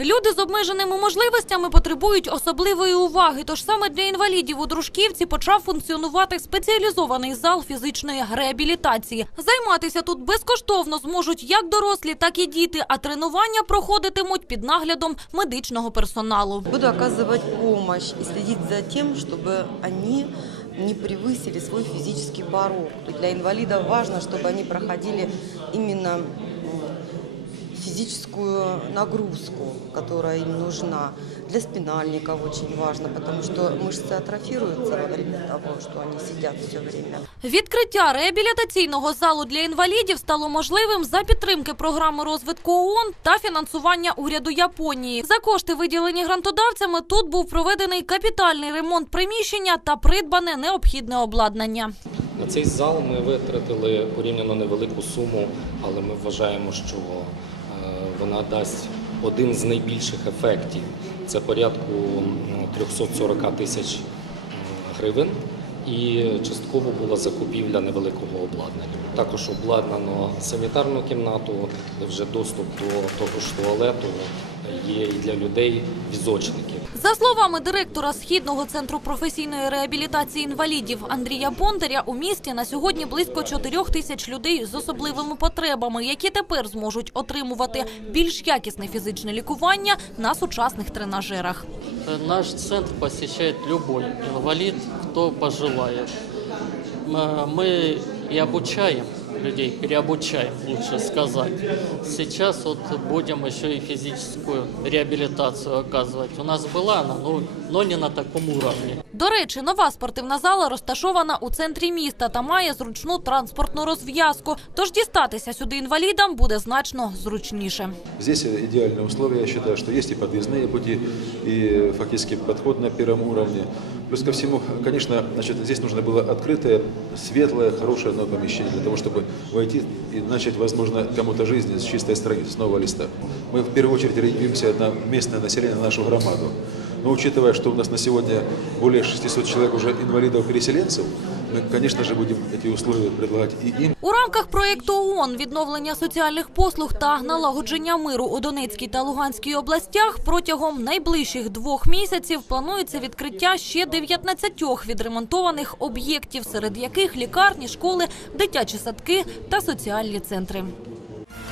Люди з обмеженими можливостями потребують особливої уваги. Тож саме для інвалідів у дружківці почав функціонувати спеціалізований зал фізичної реабілітації. Займатися тут безкоштовно зможуть як дорослі, так і діти. А тренування проходитимуть під наглядом медичного персоналу. Буду оказывать помощь и следить за тем, чтобы они не превысили свой физический порог. Для инвалидов важно, чтобы они проходили именно м, физическую нагрузку, которая им нужна. Для спинальников очень важно, потому что мышцы атрофируются во время того, что они сидят все время. Відкриття реабілітаційного залу для інвалідів стало можливим за підтримки програми розвитку ООН та фінансування уряду Японії. За кошти, виділені грантодавцями, тут був проведений капітальний ремонт приміщення та придбане необхідне обладнання. На цей зал ми витратили порівняно невелику суму, але ми вважаємо, що вона дасть один з найбільших ефектів. Це порядку 340 тисяч гривень. І частково була закупівля невеликого обладнання. Також обладнано санітарну кімнату, вже доступ до того ж туалету є і для людей візочників. За словами директора Східного центру професійної реабілітації інвалідів Андрія Бондаря, у місті на сьогодні близько 4 тисяч людей з особливими потребами, які тепер зможуть отримувати більш якісне фізичне лікування на сучасних тренажерах. Наш центр посещает любой инвалид, кто пожелает. М- Мы и обучаем людей, переобучаем, лучше сказать. Сейчас вот будем еще и физическую реабилитацию оказывать. У нас была она, но, но не на таком уровне. До речі, нова спортивна зала розташована у центрі міста та має зручну транспортну розв'язку. Тож дістатися сюди інвалідам буде значно зручніше. Здесь идеальные условия, я считаю, что есть и подъездные пути, и фактически подход на первом уровне. Плюс ко всему, конечно, значит, здесь нужно было открытое, светлое, хорошее новое помещение для того, чтобы войти и начать, возможно, кому-то жизнь с чистой страницы, с нового листа. Мы в первую очередь ориентируемся на местное население, на нашу громаду. Но учитывая, что у нас на сегодня более 600 человек уже инвалидов-переселенцев, мы, конечно же, будем эти условия предлагать и им, У рамках проєкту ООН відновлення соціальних послуг та налагодження миру у Донецькій та Луганській областях протягом найближчих двох місяців планується відкриття ще 19 відремонтованих об'єктів, серед яких лікарні, школи, дитячі садки та соціальні центри.